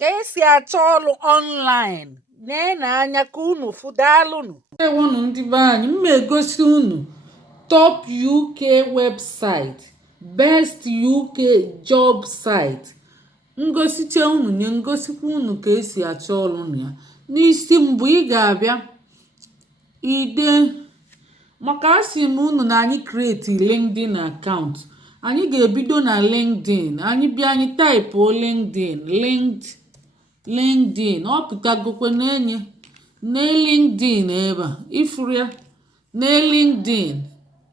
ka esi achọ ọrụ online na-anya ka unu fụdalụnụ. Ewonu ndị be anyị, m egosi unu top UK website, best UK job site. Ngosicha unu nye ngosikwa unu ka esi achọ ọrụ na ya. N'isi mbụ ị ga-abịa ide, maka asị m unu na anyị create LinkedIn account. Anyị ga-ebido na LinkedIn. Anyị bịa anyị taịpụ LinkedIn ọ pụtagokwe na-enye na LinkedIn ebe a ifuru ya na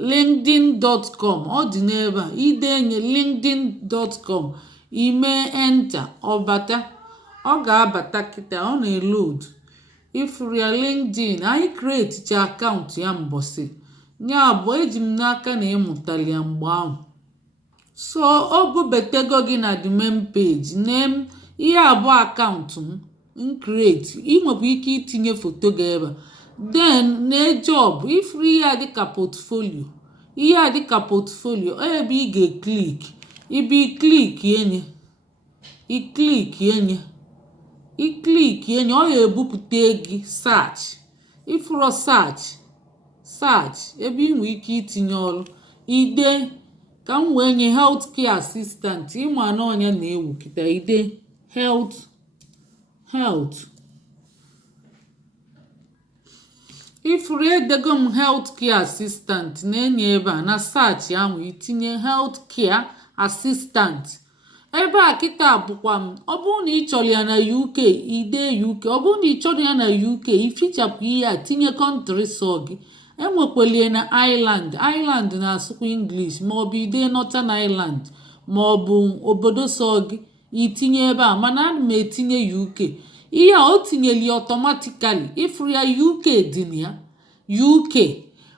linkedin.com ọ dị n'ebe a idenye linkedin.com ime enter ọbata ọ ga-abata kịta ọ na-eload ifuru ya LinkedIn. Anyị create akaụntụ ya mbọsị ya bụ eji m n'aka na ịmụtali ya mgbe ahụ. So ọ gụbetego gị na the main page name ihe abụọ akaụntụ m create. Ị nwekwa ike itinye foto gị ebe a. Then na job ifuru ihe a dịka portfolio ebe ị ga-eklik ibe iklik enye ọ ga-ebupụta gị search ifuru search ebe ị nwere ike itinye ọrụ ide ka m wee nye healthcare assistant. Ịma na ọnya na-ewu kịta ide health ifuru edego m healthcare assistant na-enye ebe a na search ahụ itinye healthcare assistant. Ebe a kịta bụkwa m ọ bụrụ na ị chọrọ ya na UK ide UK. Ọ bụrụ na ị chọrọ ya na UK ifichapụ ihe a tinye kọntrị sọ gị. Enwekwelie na Ireland na-asụkwa English maọbụ ide Northern Ireland maọbụ obodo sọ gị itinye ebe a, mana ana m etinye UK. Ihe a o tinyeli ọtọmatikali ifuru ya UK dị na ya UK.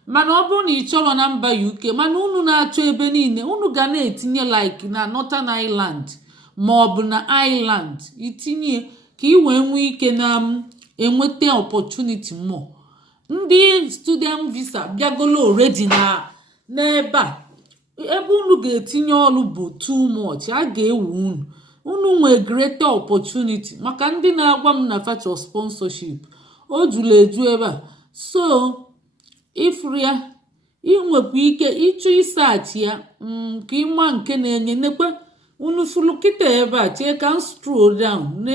Mana ọ bụrụ na ị chọrọ na mba UK mana unu na-achọ ebe niile unu ga na-etinye like na Northern Ireland maọbụ na Ireland itinye ka ị wee nwee ike na enweta opportunity more. Ndị student visa bịagolo already n'ebe a ebe unu ga-etinye ọrụ bụ too much. A ga-ewu unu nwee greater opportunity maka ndị na-agwa m na facho sponsorship o juru eju ebe a. So ifuru ya ị nwekwa ike ịchọ ịsaachị ya ka ịma nke na-enye nekwe unu fulu kịta ebe a chee ka m scroll down na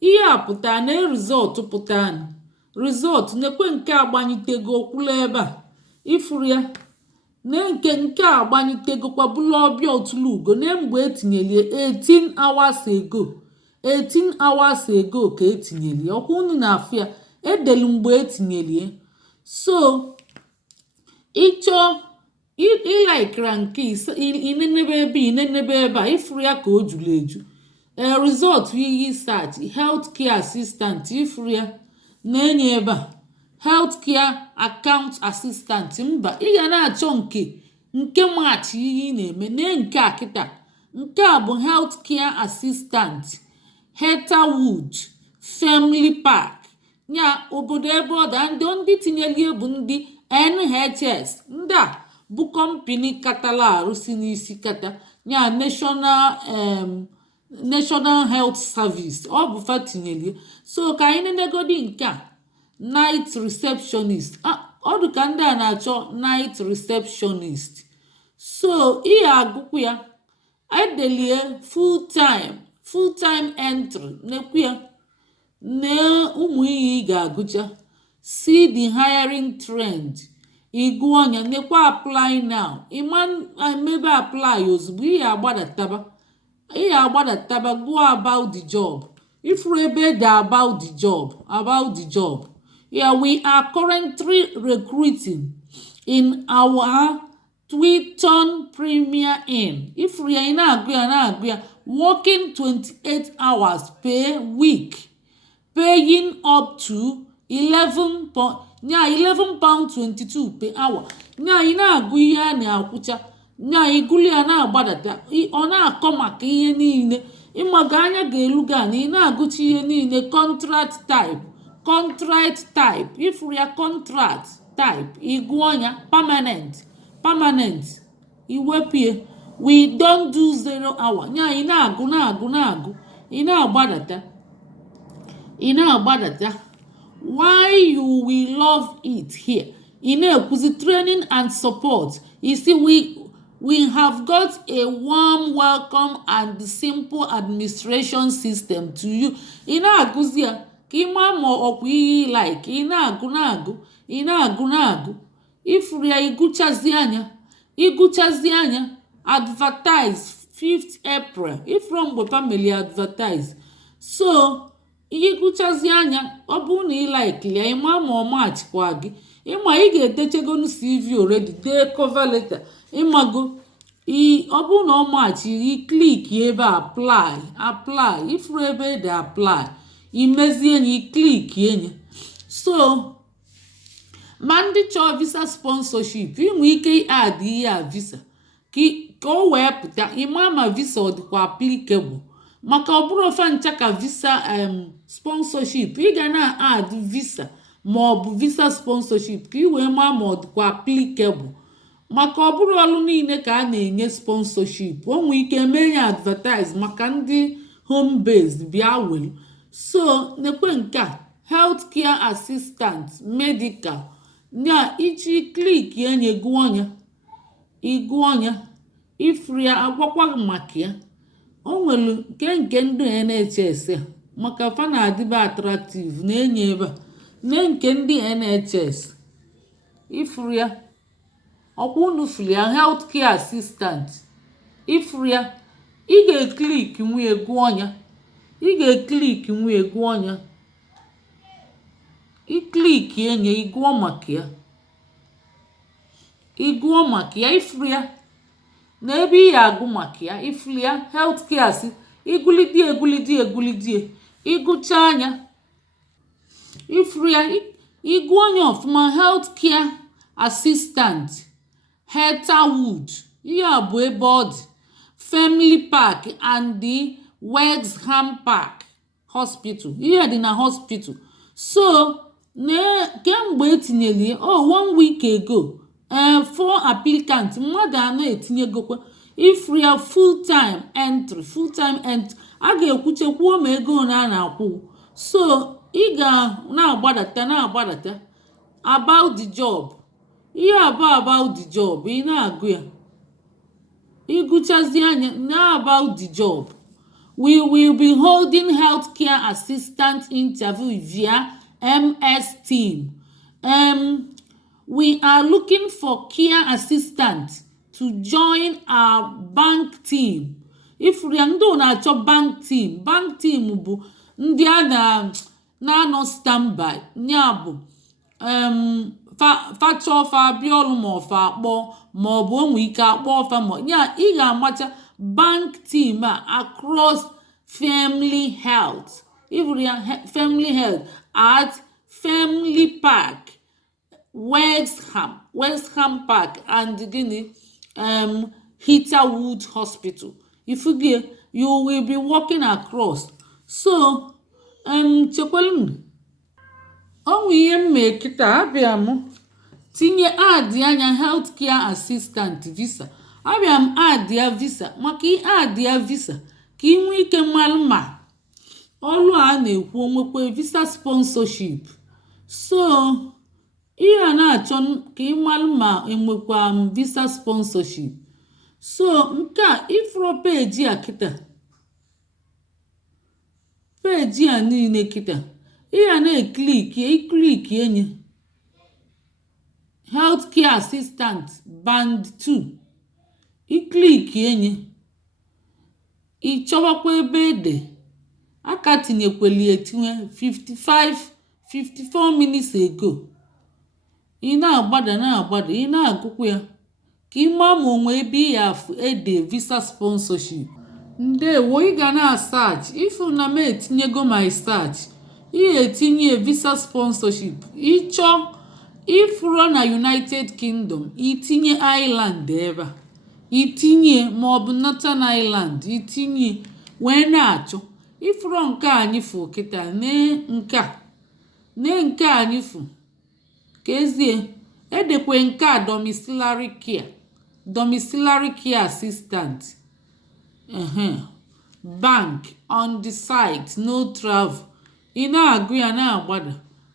ihe a pụta na result pụta result nekwe nke agbanyitego okwulu ebe a ifuru ya na nke agbanyitego bụlụ ọbịa otulugo na mgbe etinyeli 18 hours ago ka etinyeli ọkwa unu na afụ ya edelu mgbe etinyeli. So ịchọ ịlikra nke inenebe ebe a ifuru ya ka o juru eju result iyi search healthcare assistant ifuru ya na-enye ebe a healthcare account assistant. Mba ị ga na-achọ nke maachị ihe ị na-eme na nke a kịta nke a bụ healthcare assistant Heatherwood Family Park nya obodo ebe ọ da ndị tinyelie bụ ndị NHS. Ndị a bụ kọmpini katala arụ si n'isi kata nya National Health Service ọ bụ fa tinyelie. So ka anyị nenegodi nke a night receptionist ọ dị ka ndị a na-achọ night receptionist. So ihe agụkwu ya edelie full time entry nekwu ya na ụmụ ihe ị ga-agụcha see the hiring trend ịgụ ọnya nekwa apply now ịma emebe apply ozugbo ihe agbadataba gụọ about the job ifuru ebe ede about the job. Yeah, we are currently recruiting in our Twiton Premier Inn. If we are na-agụ ya working 28 hours per week paying up to £11.22 per hour. Nya ị na-agụ ihe a na-akwụcha nya ịgụli ya na-agbadata ọ na-akọ maka ihe niile ịmaga anya ga-elu ga na ị na-agụcha ihe niile. Contract type ifuru ya contract type ịgụọ ya permanent iwepụe we don't do 0 hour nya ị na-agụ ị na-agbadata ị na-agbadata why you will love it here. Ị na-ekwuzi training and support. You see, we have got a warm welcome and simple administration system to you. Ị na-agụzi ya ka ị maa ma ọkwa ihe like. Ị na-agụ na-agụ ifuru ya ịgụchazi anya advertise 5th April ifuru mgbe family advertise. So ịgụchazi anya ọ bụrụ na ị like ya ịma ma ọ machikwa gị, ịma ị ga-edechegonu CV already dee cover letter ịmago. Ọ bụrụ na ọ machi ị klik ebe apply ifuru ebe ede apply imezie enyi klik enyi. So ma ndị chọọ visa sponsorship inwe ike add ihe a visa ka o wee pụta ịma ma visa ọ dịkwa applicable. Maka ọ bụrụ ofe ncha ka visa sponsorship ị ga na add visa ma ọ bụ visa sponsorship ka ị wee maa ma ọ dịkwa applicable. Maka ọ bụrụ ọrụ niile ka a na-enye sponsorship, o nwee ike mee ya advertise maka ndị home based bịa welu. So nekwe nke a healthcare assistant medical na ichi klik enye ịgụọ ya ifuru ya agwakwa maka ya. O nwere nke ndị NHS a maka fa na-adịba attractive na-enye ebe a na nke ndị NHS ifuru ya ọkwa unu furu ya healthcare assistant ifuru ya ị ga-eklik nwee gụọ ya iklik enye ịgụọ maka ya ifuru ya na ebe ị agụ maka ya ifuru ya healthcare si igulidie ịgụcha anya ifuru ya ịgụọ anya ọfụma healthcare assistant Heatherwood ihe a bụ ebe ọ dị Family Park and the Wexham Park Hospital. Ihe dị na hospital. So kemgbe etinyere 1 week ago 4 applicants mmadụ anọ etinyegokwa ifuru ya full time entry a ga-ekwuchekwuo ma ego na a na-akwụ. So ị ga na-agbadata about the job ihe about the job ị na-agụ ya ịgụchazi anya na about the job. We will be holding healthcare assistant interview via MS Team. We are looking for care assistants to join our bank team. Ifuru ya ndị na-achọ bank team bụ ndị a na-anọ standby ya bụ fa bịa ọrụ ma ọfa akpọ ma ọ bụ onwe ike akpọ ọfa ma ya ị ga-amacha bank team across family health. Ifuru ya family health at Family Park Wexham Park and Heatherwood Hospital. Ifugie you will be working across. So chekwalụ ọnwụ ihe mme kịta abịa m tinye adị anya healthcare assistant visa. Abịa m adị ya visa maka adị ya visa ka ị nwee ike mmalụ ma ọrụ a na-ekwu onwekwe visa sponsorship. So ihe a na-achọ ka ị malụ ma enwekwa visa sponsorship. So nke a ifuru peji a kịta peji a niile kịta ihe na-eklik enye healthcare assistant band 2 iklik enye ịchọwakwa ebe ede aka tinyekweli etinwe 54 minutes ago. Ị na-agbada ị na-agụkwa ya ka ị maa ma onwe ebe ị afụ ede visa sponsorship. Ndewo ị ga na search ifu na m etinyego my search ị etinye visa sponsorship ịchọ ifuru na United Kingdom itinye Ireland ebe a itinye ma ọ bụ Northern Ireland itinye wee na-achọ ifuru nke anyị fụ kịta nke anyị fụ ka ezie edekwe nke a domiciliary care assistant bank on the site no travel ị na-agụ ya na-agbada.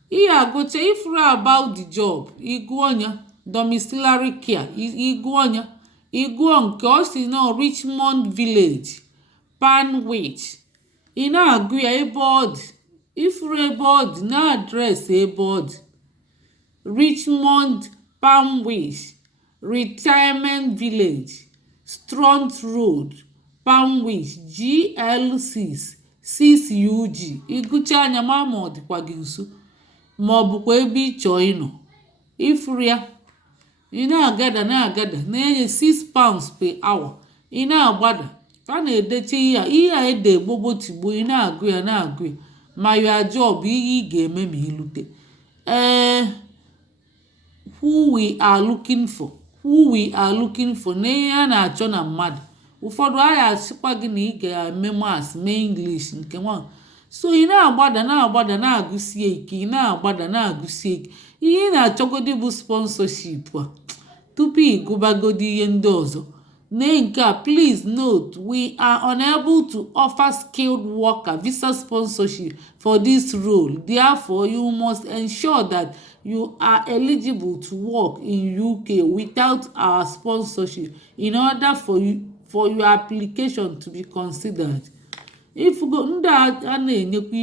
Ihe agụcha ifuru about the job ịgụọ ya domiciliary care ịgụọ ya ịgụọ nke ọ si na Richmond Village Panwich. Ị na-agụ ya ebe ọ dị ifuru ebe ọ dị na adreesị ebe ọ dị Richmond Panwich Retirement Village Strand Road Panwich GL6 6UG. ịgụcha anya ma ọ dịkwa gị nso ma ọ bụkwa ebe ị chọọ ịnọ ifuru ya. Ị na-agada na-enye £6 per hour. Ị na-agbada a na-edecha ihe a ede gbogbo tigbo. Ị na-agụ ya ma your job ihe ị ga-eme ma ilute. Who we are looking for na ihe a na-achọ na mmadụ. Ụfọdụ anyị asịkwa gị na ị ga-eme maths mee English nke nwa. So ị na-agbada na-agụsie ike. Ị na-agbada na-agụsie ike. Ihe ị na-achọgodi bụ sponsorship a tupu ị gụbagodi ihe ndị ọzọ. Nke a please note, we are unable to offer skilled worker visa sponsorship for this role. Therefore, you must ensure that you are eligible to work in UK without our sponsorship in order for your application to be considered. If ndị a na-enyekwa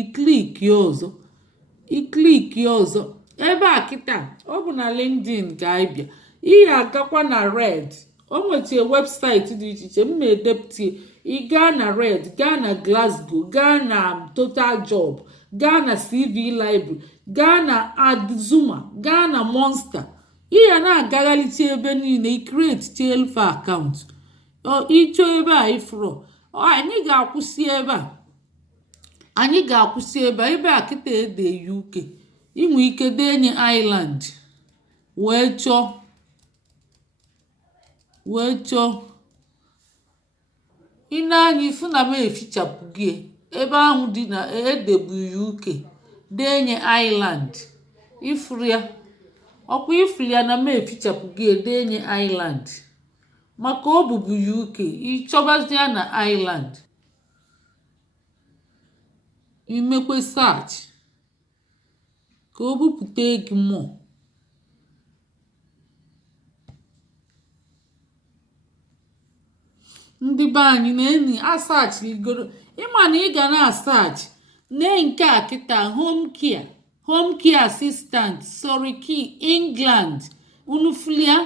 iklik ya ọzọ ebe a kịta ọ bụ na LinkedIn ka anyị bịa. Ihe agakwa na Red. O nwechie webụsaịtị dị iche iche m na-edepụta. Ị gaa na Red, gaa na Glasgow, gaa na Total Job, gaa na CV Library, gaa na Adzuma, gaa na Monster. Ihe na-agaghalite ebe niile i create chelfa akaụntụ. Ịchọ ebe a ifuru anyị ga-akwụsị ebe a kịta ede UK. Inwe ike denye Ireland wee chọọ ị na-anya ifu na m efichapụ gị ebe ahụ dị na edebu UK denye Ireland ifuru ya ọkwa ifuru ya na m efichapụ gị denye Ireland maka ọ bụbu UK. Ịchọbazi ya na Ireland imekwe search ka o bupụta gị mmụọ. Ndị be anyị na-enyi asach igoro ịma na ị ga na-asach nke a kịta home care assistant Surrey England unufulia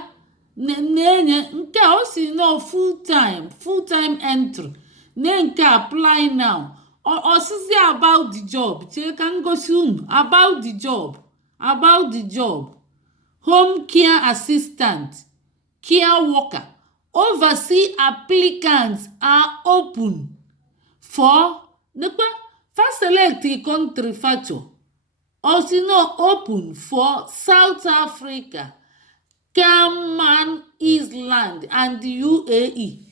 na-enye nke a o si no full time entry nke apply now. Osizi about the job chere ka ngosi unu about the job home care assistant care worker. Overseas applicants are open for first select the country factor. Also no open for South Africa, Cayman Island and the UAE.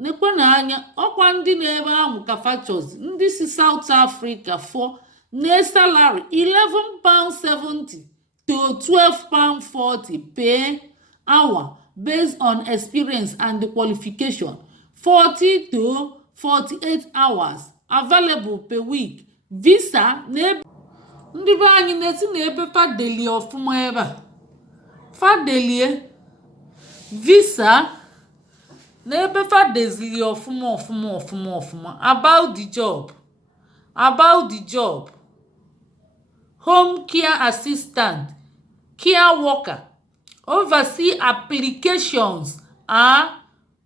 Nekwe na anya ọkwa ndị na-ebe ahụ ka factors ndị si South Africa for na salary £11.70 to £12.40 per hour based on experience and the qualification. 40 to 48 hours available per week. Visa ndị be anyị na-esi na ebe fadelie ọfụma ebe a fadelie visa na ebe fadezili ọfụma about the job home care assistant care worker. Overseas applications are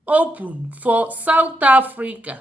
open for South Africa,